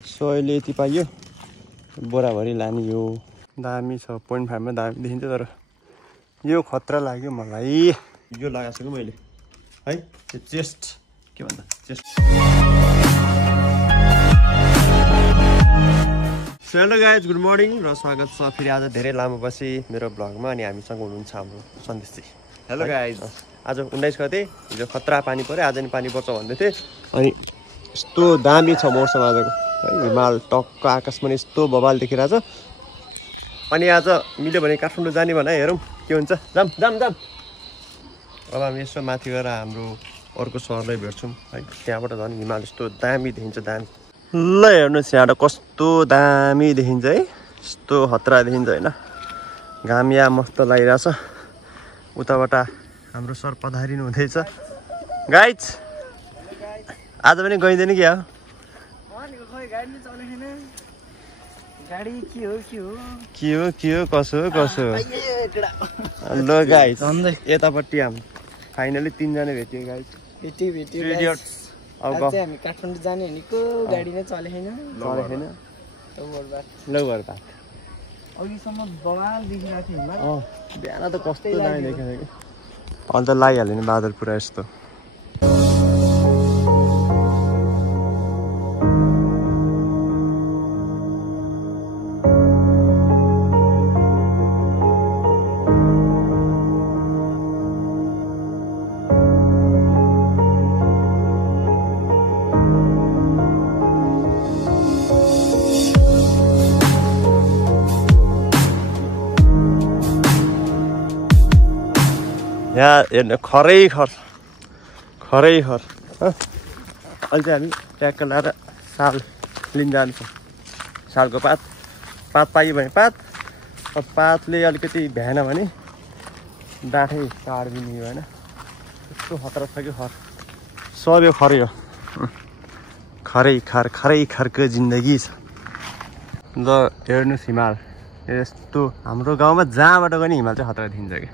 So अहिले यति पाइयो बोराभरि लाने यो दामी छ 0.5 मा दामी देखिन्छ तर यो खतरा लाग्यो मलाई यो लगाएको छु मैले है त्यो चेस्ट के भन्दा chest so hello guys good morning र स्वागत छ फेरि आज धेरै लामो पछि मेरो ब्लगमा अनि हामीसँग हुनुहुन्छ हाम्रो सन्देश जी हेलो गाइज आज 19 गते हिजो खतरा पानी पर्यो आज नि पानी पर्छ भन्दै थिए अनि यस्तो दामी छ मौसम आजको है हिमाल टक्क आकाशमा यस्तो बबाल देखिरहेछ अनि आज मिल्यो भने काठमाडौँ जाने भने हेरौँ के हुन्छ जाम जाम जाम अब हामी यसो माथि गएर हाम्रो अर्को सहरलाई भेट्छौँ है त्यहाँबाट झन् हिमाल यस्तो दामी देखिन्छ दामी ल हेर्नुहोस् यहाँबाट कस्तो दामी देखिन्छ है यस्तो खतरा देखिन्छ होइन घाम या मस्त लागिरहेछ उताबाट हाम्रो सर पधारिनु हुँदैछ गाइज आज पनि गइँदैन क्या के हो कसो ल गाइज यतापट्टि हामी फाइनली 3 जना भेट्यो गाइज अब हामी काठमाडौँ जाने भनेको गाडी नै चलेन लौ गर्दा अघिसम्म बवाल देखिरहेको थियो हिमाल बिहान त कस्तो दामी देखेको कि अन्त लागिहाल्यो नि बादल पुरा यस्तो यहाँ हेर्नु खरै खर अहिले चाहिँ हामी ट्याक्क लाएर साल लिन जान्छौँ सालको पात पाइयो भने पातले अलिकति भ्याएन भने डाँठै काटिदिने होइन यस्तो खतरा छ कि खर सब यो खरै हो खरै खरको जिन्दगी छ ल हेर्नुहोस् हिमाल यस्तो हाम्रो गाउँमा जहाँबाट पनि हिमाल चाहिँ खतरा देखिन्छ कि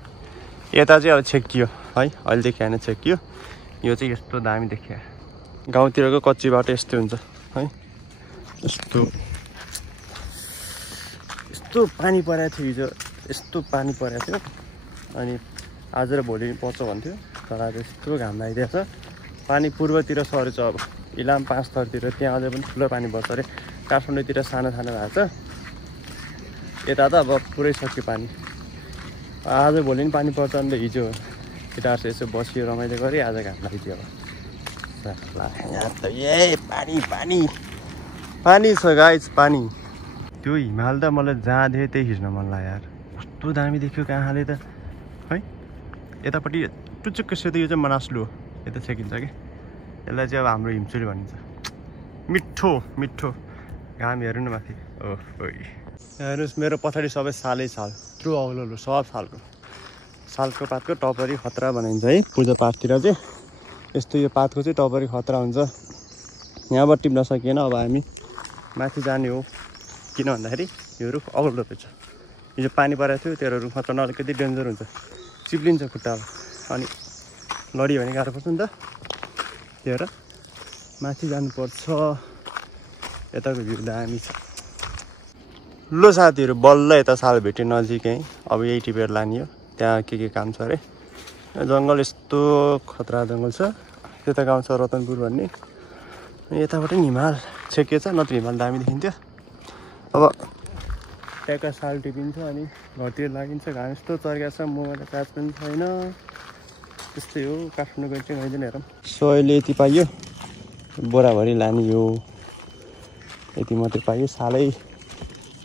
यता चाहिँ अब छेकियो है अहिलेदेखि होइन छेकियो यो चाहिँ यस्तो दामी देखियो गाउँतिरको कच्ची बाटो यस्तै हुन्छ है यस्तो पानी परेको थियो हिजो यस्तो पानी परेको थियो अनि आज र भोलि पर्छ भन्थ्यो तर आज यस्तो घाम लागिदिएको छ पानी पूर्वतिर सरेछ अब इलाम 5 थरतिर त्यहाँ अझै पनि ठुलो पानी पर्छ अरे काठमाडौँतिर सानो भएको छ यता त अब पुरै सक्यो पानी आज भोलि पनि पानी पर्छ अन्त हिजो केटाहरू यसो बसियो रमाइलो गरी आज घाम लागिदियो अब यहाँ त ए पानी छ गाइज पानी त्यो हिमाल त मलाई जहाँ देखेँ त्यही खिच्न मन लाग्यो यार कस्तो दामी देख्यो कहाँले त है यतापट्टि टुचुक्क सेतो यो चाहिँ मनासलु हो यता छेकिन्छ कि यसलाई चाहिँ अब हाम्रो हिमचुली भनिन्छ मिठो घाम हेर्नु न माथि ओहो हेर्नुहोस् मेरो पछाडि सबै सालै साल यत्रो अग्लो सब सालको पातको टपरी खतरा बनाइन्छ है पूजापाठतिर चाहिँ यस्तो यो पातको चाहिँ टपरी खतरा हुन्छ यहाँबाट टिप्न सकिएन अब हामी माथि जाने हो किन भन्दाखेरि यो रुख अग्लो रहेछ हिजो पानी परेको थियो तेरो रुखमा चढ्न अलिकति डेन्जर हुन्छ चिप्लिन्छ खुट्टा अनि लडियो भने गाह्रो पर्छ नि त त्यही भएर माथि जानुपर्छ यताको भ्यू दामी छ लो साथीहरू बल्ल यता साल भेट्यो नजिकै अब यही टिपेर लाने हो त्यहाँ के काम छ अरे जङ्गल यस्तो खतरा जङ्गल छ त्यता गाउँ छ रतनपुर भन्ने अनि यताबाट नि हिमाल छेकिएछ नत्र हिमाल दामी देखिन्थ्यो अब त्यहाँका साल टिपिन्छ अनि घरतिर लागिन्छ घाम यस्तो चर्किएको छ मोबाइल चार्ज पनि छैन त्यस्तै हो काठमाडौँ गएर चाहिँ गइदिन हेरौँ सो अहिले यति पाइयो बोराभरि लाने यो यति मात्रै पाइयो सालै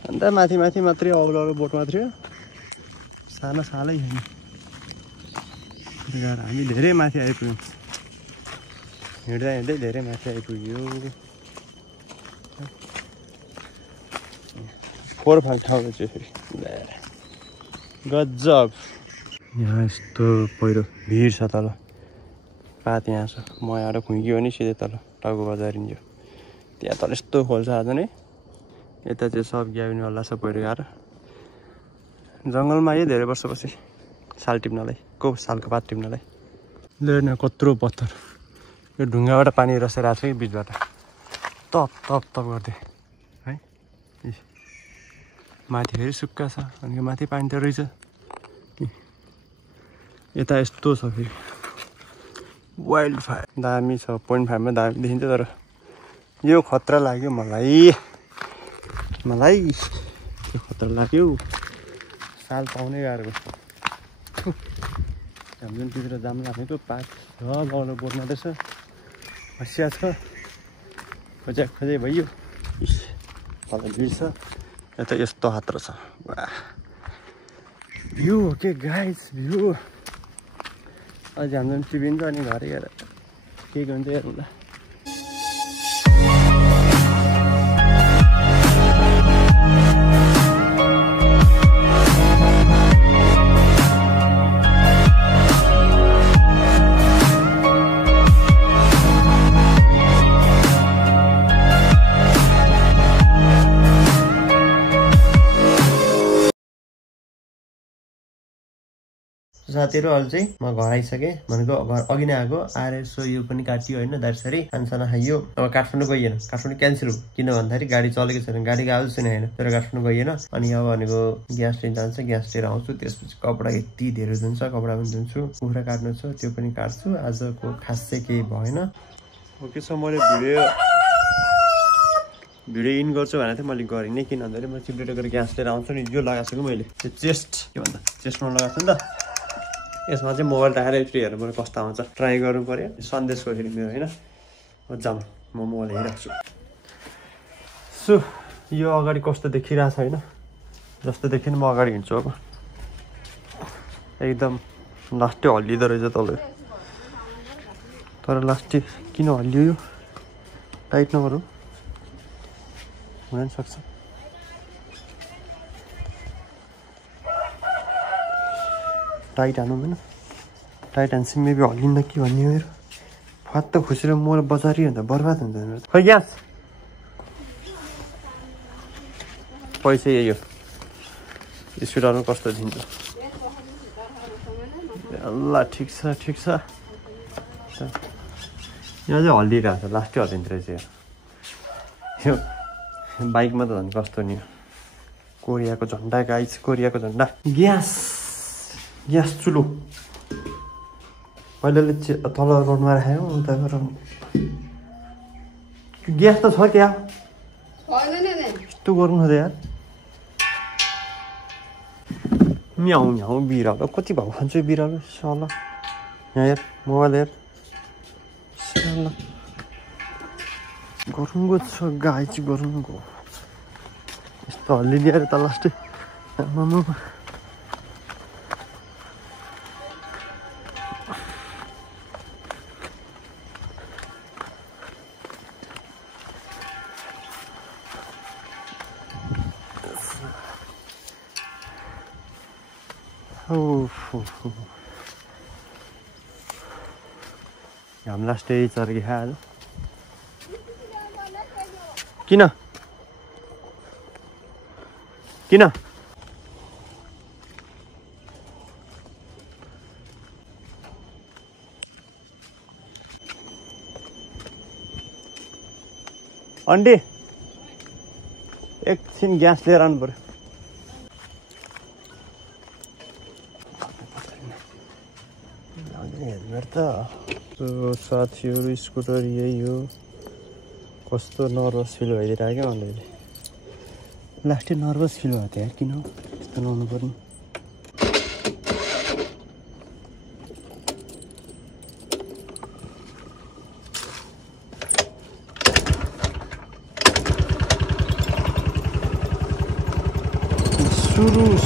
अन्त माथि मात्रै अग्लो बोट मात्रै हो सानो सालै छैन हामी धेरै माथि आइपुग्यौँ हिँड्दै धेरै माथि आइपुग्यो 4 फाल्ट ठाउँ चाहिँ फेरि गजब यहाँ यस्तो पहिरो भिड छ तल पात यहाँ छ म यहाँबाट खुइक्यो भने सिधै तल टाउको बजारिन्छ त्यहाँ तल यस्तो खोल्छ आज नै यता चाहिँ सब ग्याबिन हल्ला छ पहिरो गएर जङ्गलमा आयो धेरै वर्षपछि साल टिप्नलाई सालको पात टिप्नलाई ल कत्रो पत्थर यो ढुङ्गाबाट पानी रसेर आएको छ कि बिचबाट तप तप तप गर्दै है। माथि फेरि सुक्खा छ अनि माथि पानी त रहेछ। यता यस्तो छ फेरि वाइल्ड फायर दामी छ। 0.5 दामी देखिन्छ तर यो खतरा लाग्यो मलाई यो खतरा लाग्यो। साल पाउनै गाह्रो। हामी जुन तिर जाम लागेको 5 गाउँले बोर्ड मात्रै छ। हँसिया छ खोजे भइयो। तल भिड छ यता यस्तो खतरा छ। वाह भ्यू हो के गाइस भ्यू। अझै हाम्रो टिभी छ अनि घर हेर के हुन्छ हेर्नुला। साथीहरू अहिले चाहिँ म घर आइसकेँ भनेको घर अघि नै आएको आएर यसो यो पनि काटियो होइन दार्सरी खानसाना खाइयो। अब काठमाडौँ गइएन काठमाडौँ क्यान्सल हो किन भन्दाखेरि गाडी चलेको छैन गाडीको आवाज छैन होइन तर काठमाडौँ गइएन। अनि अब भनेको ग्यास लिन जान्छ ग्यास लिएर आउँछु त्यसपछि कपडा यति धेरै धुन्छ कपडा पनि धुन्छु कुखुरा काट्नु छ त्यो पनि काट्छु। आजको खास चाहिँ केही भएन। ओके सो मैले भिडियो इन गर्छु भनेको थिएँ मैले गरिनँ किन भन्दाखेरि म चिप्लेर गएर ग्यास लिएर आउँछु नि। यो लगाएको छु मैले त्यो चेस्ट के भन्छ चेस्टमा लगाएको छु नि त। यसमा चाहिँ मोबाइल राखेर यसरी हेर्नु पऱ्यो कस्तो आउँछ ट्राई गर्नु पऱ्यो। सन्देशको फेरि मेरो होइन जाम म मोबाइल हेरिरहेको छु। सो यो अगाडि कस्तो देखिरहेछ होइन जस्तो देखि म अगाडि हिँड्छु। अब एकदम लास्टै हल्लिँदो रहेछ तल तर लास्टै किन हल्लियो यो टाइट नगरौँ हुन पनि सक्छ। टाइट हान्नु भएन टाइट हान्छ मेबी हल्लिँदा के भन्ने मेरो फात त खुसेर म बजारी भन्दा बर्बाद हुन्छ मेरो। खै ग्यास पैसा यही हो स्कुटरमा कस्तो दिन्छ ल ठिक छ यो चाहिँ हल्लिरहेको छ लास्टै हल्लिँदो रहेछ यो बाइकमा त झन् कस्तो नि कोरियाको झन्डा गाइस कोरियाको झन्डा। ग्यास चुलो पहिलाले तल रोडमा राख्यो उता गराउनु ग्यास त छ क्या यस्तो गर्नु त यार म्याउ बिरालो कति भाउ खान्छ बिरालो सल्ल यहाँ हेर मोबाइल हेर सल्ल गरुङ्गो छ गाई चाहिँ गरुङ्गो यस्तो हल्लिदिएर त लास्टै हम लास्टै चर्की खायो किन अन्डी एकछिन ग्यास लिएर आउनु पर्यो। हेलमेट त साथीहरू स्कुटर यही हो कस्तो नर्भस फिल भइदिरहेको क्या अन्त लास्टै नर्भस फिल भएको थियो यार किन यस्तो लाउनु पर्ने।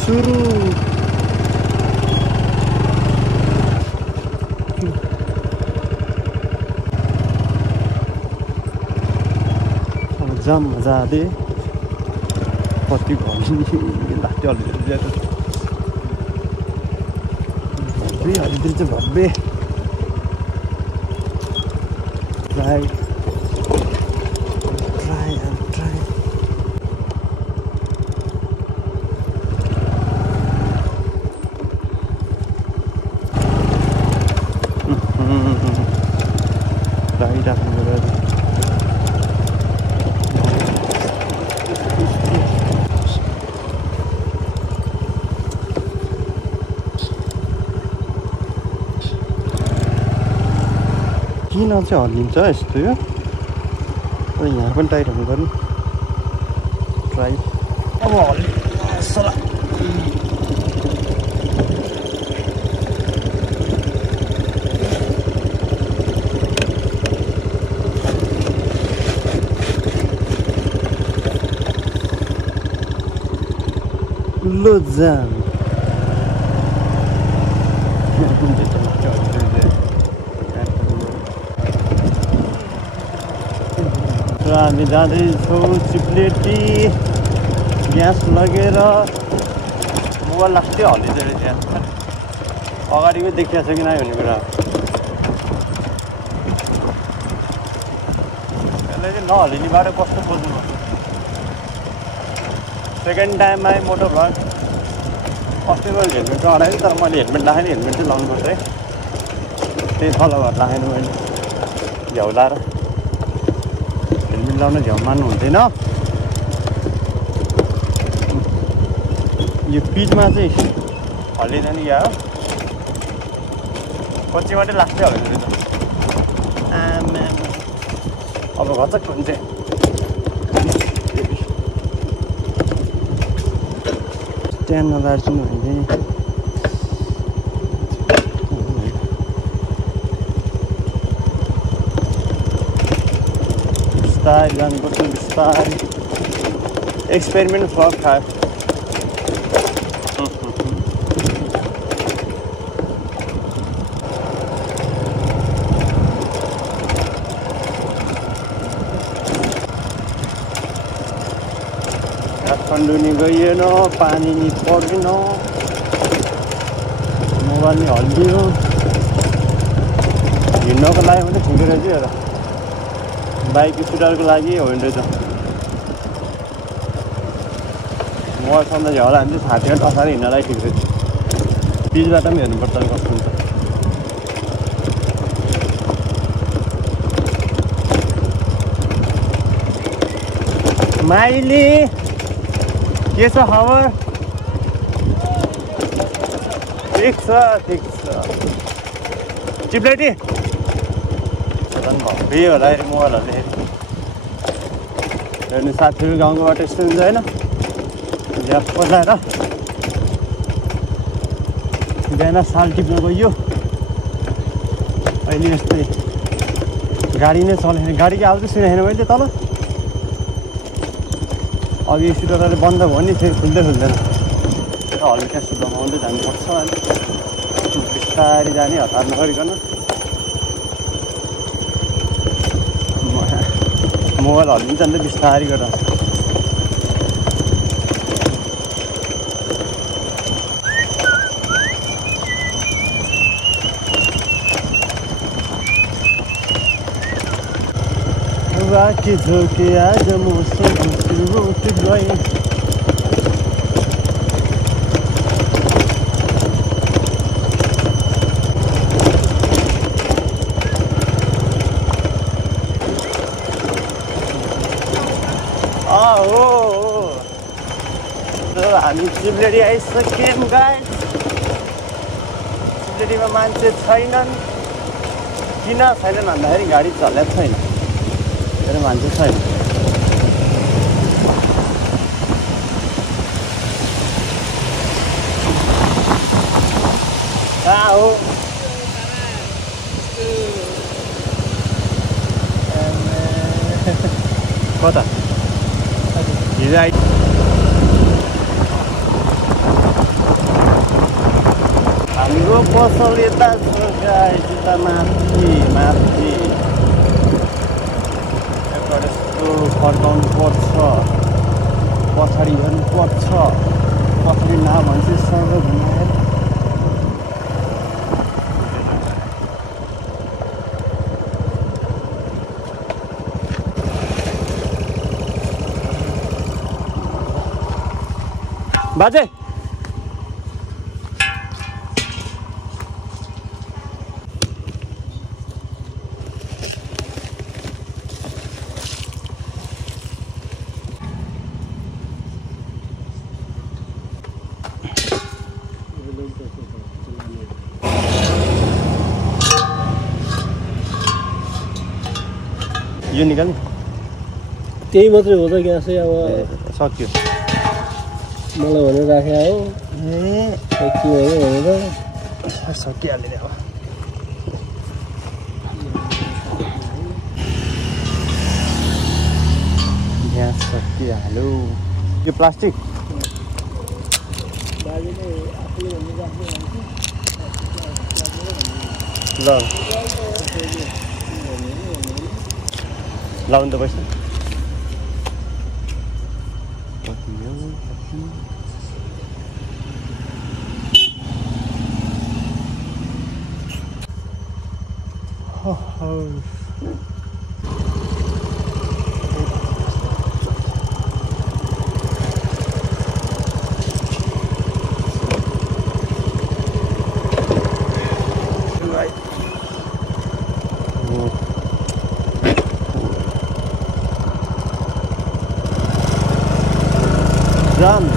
सुरु जाम मजा आदि कति भव्य लाग्थ्यो भव्य अलिकति चाहिँ भव्य ट्राई राख्नु चाहिँ हल्लिन्छ यस्तो यो यहाँ पनि टाइट हुनु पर्यो ट्राई अब हल्ला लो जाम हामी जाँदैछौँ चिप्लेटी ग्यास लगेर मोबाइल लाग्थ्यो हल्लिँदो रहेछ त्यहाँ अगाडिको देखिएको छ कि नै भन्ने कुरा यसलाई चाहिँ नहल्लिने बाटो कस्तो खोज्नु सेकेन्ड टाइममा मोटर भ्लग अस्ति मैले हेलमेट अडाएँ तर मैले हेलमेट राखेँ हेलमेट चाहिँ लाउनु पर्छ है त्यही फलो गरेर राखेन मैले झ्याउ लाएर हेलमेट लाउन झ्याउ मान्नु हुँदैन यो पिचमा चाहिँ हल्लिँदैन या हो पछिबाटै लाग्थ्यो हल्लिँदैन आमा अब घचक हुन्छ स्ट्यान्डमा बाँड्छौँ भने बिस्तारै जानुपर्छ बिस्तारै एक्सपेरिमेन्ट फ्लग खायो काठमाडौँ नि गइएन पानी नि परेन मोबाइल नि हल्लियो हिँड्नको लागि पनि ठिकै रहेछ एउटा बाइक स्कुटरको लागि होइन रहेछ मोबाइल सन्दा झ्याउला भने चाहिँ छातीमा टसाएर हिँड्नलाई ठिक रहेछ पिचबाट पनि हेर्नुपर्छ कस्तो हुन्छ माइली के छ खबर ठिक छ चिप्लेटी झन् भव्य होला अरे मोबाइल हल्दाखेरि हेर्नु साथीहरू गाउँको बाटो यस्तो हुन्छ होइन झ्याप बजाएर बिहान साल टिप्न गइयो अहिले यस्तै गाडी नै चलेन गाडीको आवाज सुनेको छैन मैले तल अघि स्कुटरले बन्द भयो नि फेरि खुल्दैन हल्का सुधाउँदै जानुपर्छ अहिले बिस्तारै जाने हतार नगरिकन मोबाइल हल्लिन्छ नि त बिस्तारै गरेर के झोके आज मौसम रोटी गए हामी चिप्लेटी आइसक्यौँ गाइस चिप्लेटीमा मान्छे छैनन् किन छैनन् भन्दाखेरि गाडी चलेको छैन तर मान्छे छैन हो कता हिजो आइ हाम्रो पसल यता छ गाइस यता माथि यस्तो फर्काउनु पर्छ पछाडि हेर्नुपर्छ पछाडि नभन्छ सबै घुमाएर बाजे यो निकाल्ने त्यही मात्रै हो त ग्यासै अब सक्यो मलाई भनेर राखे हो के भयो भनेर सकिहाल्यो नि अब ग्यास सकिहाल्यो यो प्लास्टिक ल लाउनु त पैसा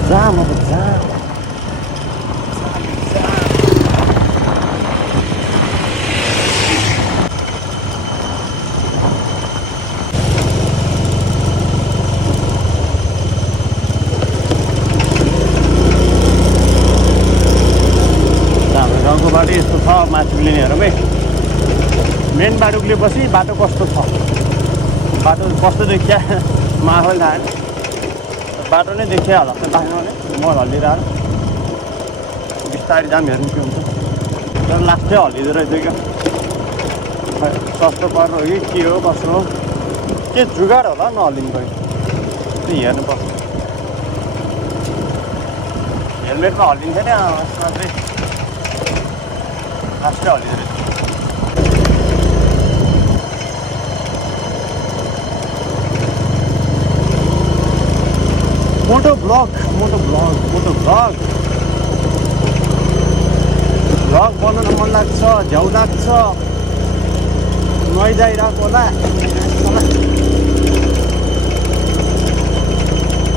जाम अब जाम हाम्रो गाउँको बाटो यस्तो छ माथि लिनेहरूमै मेन बाटो उक्लेपछि बाटो कस्तो छ बाटो कस्तो देखिया माहौल थाहा बाटो नै देखिया होला बाहिर भने मल हल्लिरहेर बिस्तारै जाम हेर्नु के हुन्छ तर लास्ट चाहिँ हल्लिँदो रहेछ क्या सस्तो पर्नु हो कि के हो कसो हो के जुगाड होला नहल्लिनु पऱ्यो त्यो हेर्नुपर्छ हेलमेटमा हल्लिन्थ्यो नि यसमा चाहिँ लास्टै हल्लिँदो रहेछ मोटो ब्लग बनाउन मन लाग्छ झ्याउ लाग्छ नुहाइजाइरहेको होला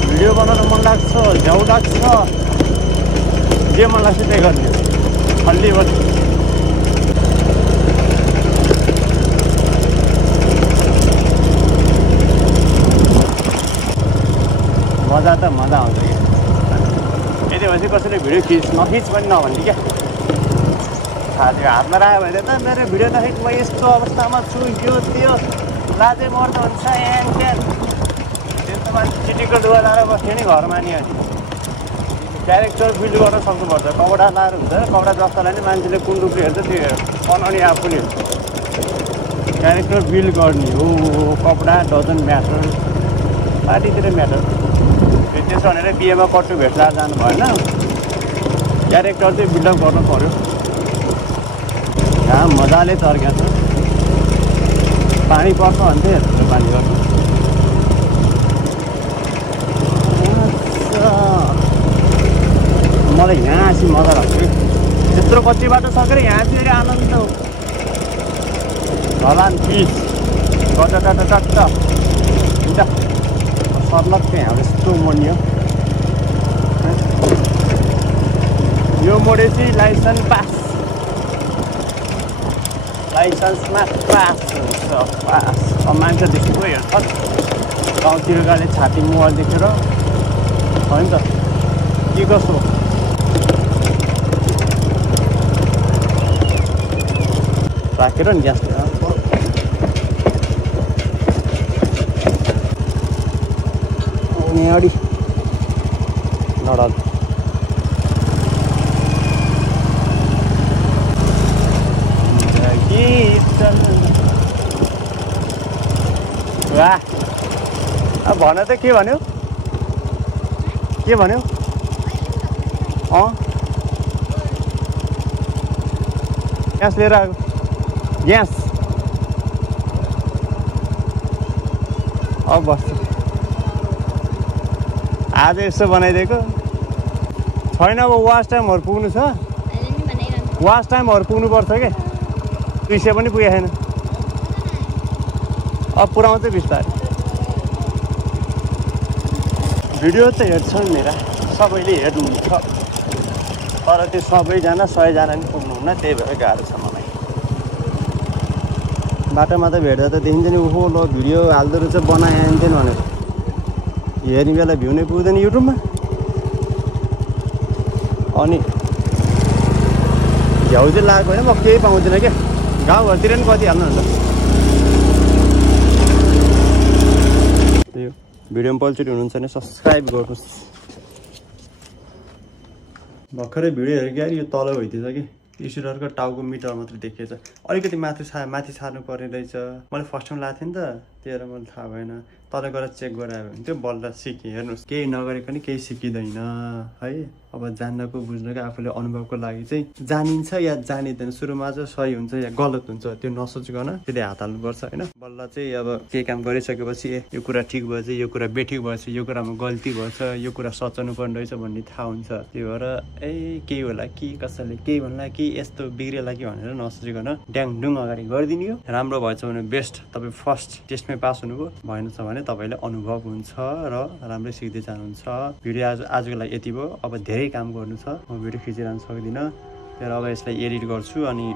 भिडियो बनाउन मन लाग्छ झ्याउ लाग्छ जे मन लाग्छ त्यही गर्ने हल्ली बल्ली मजा त मजा आउँछ क्या यति भएपछि कसैले भिडियो नखिच पनि नभन्थ्यो क्या थाहा थियो हातमा राख्यो भने त मेरो भिडियो नखिच म यस्तो अवस्थामा छु यो त्यो लाजै मर्द हुन्छ एन ट्यान त्यस्तो मान्छे चिटीको डुवा लाएर बस्थ्यो नि घरमा नि अनि क्यारेक्टर बिल्ड गर्न सक्नुपर्छ कपडा लाएर हुन्छ कपडा जस्तालाई नि मान्छेले कुन रूपले हेर्छ त्यो बनाउने आफू पनि हुन्छ क्यारेक्टर बिल्ड गर्ने हो कपडा डजन्ट म्याटर पार्टीतिर म्याटर त्यसो भनेर बिहेमा कट्टु भेट लाएर जानु भएन क्यारेक्टर चाहिँ बिल्डअप गर्नु पऱ्यो घाम मजाले चर्क्या छ पानी पर्छ भने चाहिँ यस्तो पानी गर्छ मलाई यहाँ आसी मजा लाग्छ त्यत्रो कति बाटो सकेर यहाँ फेरि आनन्द ढलान पिच टट्ट सर्लक्कै यहाँ यस्तो मोड्यो यो मोडेपछि लाइसेन्स पास लाइसेन्समा पास हुन्छ पास अब मान्छे देखेको हेर्छ गाउँतिर गएर छाती मोबाइल देखेर होइन त के कसो राखेर नि ग्यास अगाडि नडल वाह अब भन त के भन्यो ग्यास लिएर आएको ग्यास अब बस्छ आज यसो बनाइदिएको छैन अब वाच टाइमहरू पुग्नु छ वाच टाइमहरू पुग्नुपर्छ क्या 200 पनि पुगेको छैन अब पुऱ्याउँछ बिस्तारै भिडियो त हेर्छन् मेरा सबैले हेर्नुहुन्छ तर त्यो सबैजना 100जना नि पुग्नुहुन्न त्यही भएर गाह्रो छ मलाई बाटोमा त भेट्दा त देखिन्छ नि ओहो ल भिडियो हाल्दो रहेछ बनाइहाल्थेन भनेर हेर्ने बेला भ्यू नै पुग्दैन युट्युबमा अनि झ्याउ चाहिँ लागेको होइन म केही पाउँदिनँ क्या गाउँघरतिर नि कति हाल्नुहुन्छ त्यो भिडियोमा पहिलोचोटि हुनुहुन्छ भने सब्सक्राइब गर्नुहोस् भर्खरै भिडियो हेरेको यार यो तल भइदिएछ कि स्टुडरको टाउको मिटर मात्रै देखिएछ अलिकति माथि सार्नु पर्ने रहेछ मैले फर्स्ट टाइम लाएको थिएँ नि त त्यही भएर मलाई थाहा भएन तल गएर चेक गरायो भने त्यो बल्ल सिकेँ हेर्नुहोस् केही नगरेको नि केही सिकिँदैन है अब जान्नको बुझ्नको आफूले अनुभवको लागि चाहिँ जानिन्छ या जानिँदैन सुरुमा चाहिँ सही हुन्छ या गलत हुन्छ त्यो नसोचिकन त्यसले हात हाल्नुपर्छ होइन बल्ल चाहिँ अब केही काम गरिसकेपछि यो कुरा ठिक भएछ यो कुरा बेठिक भएछ यो कुरामा गल्ती भएछ यो कुरा सचाउनु पर्ने रहेछ भन्ने थाहा हुन्छ त्यही भएर केही होला कि कसैले केही भन्ला कि यस्तो बिग्रेला कि भनेर नसोचिकन ड्याङडुङ अगाडि गरिदिनु हो राम्रो भएछ भने बेस्ट तपाईँ फर्स्ट टेस्टमै पास हुनुभयो भएन छ भने तपाईँलाई अनुभव हुन्छ र राम्रै सिक्दै जानुहुन्छ भिडियो आजको लागि यति भयो अब धेरै काम गर्नु छ म भिडियो खिचिरहन सक्दिनँ तर अब यसलाई एडिट गर्छु अनि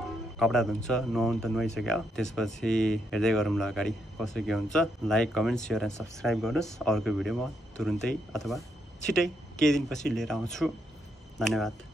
कपडा धुन्छ नुहाउनु त नुहाइसक्यो त्यसपछि हेर्दै गरौँला अगाडि कसो के हुन्छ like comment share and subscribe गर्नुहोस् अर्को भिडियो म तुरुन्तै अथवा छिटै केही दिनपछि लिएर आउँछु धन्यवाद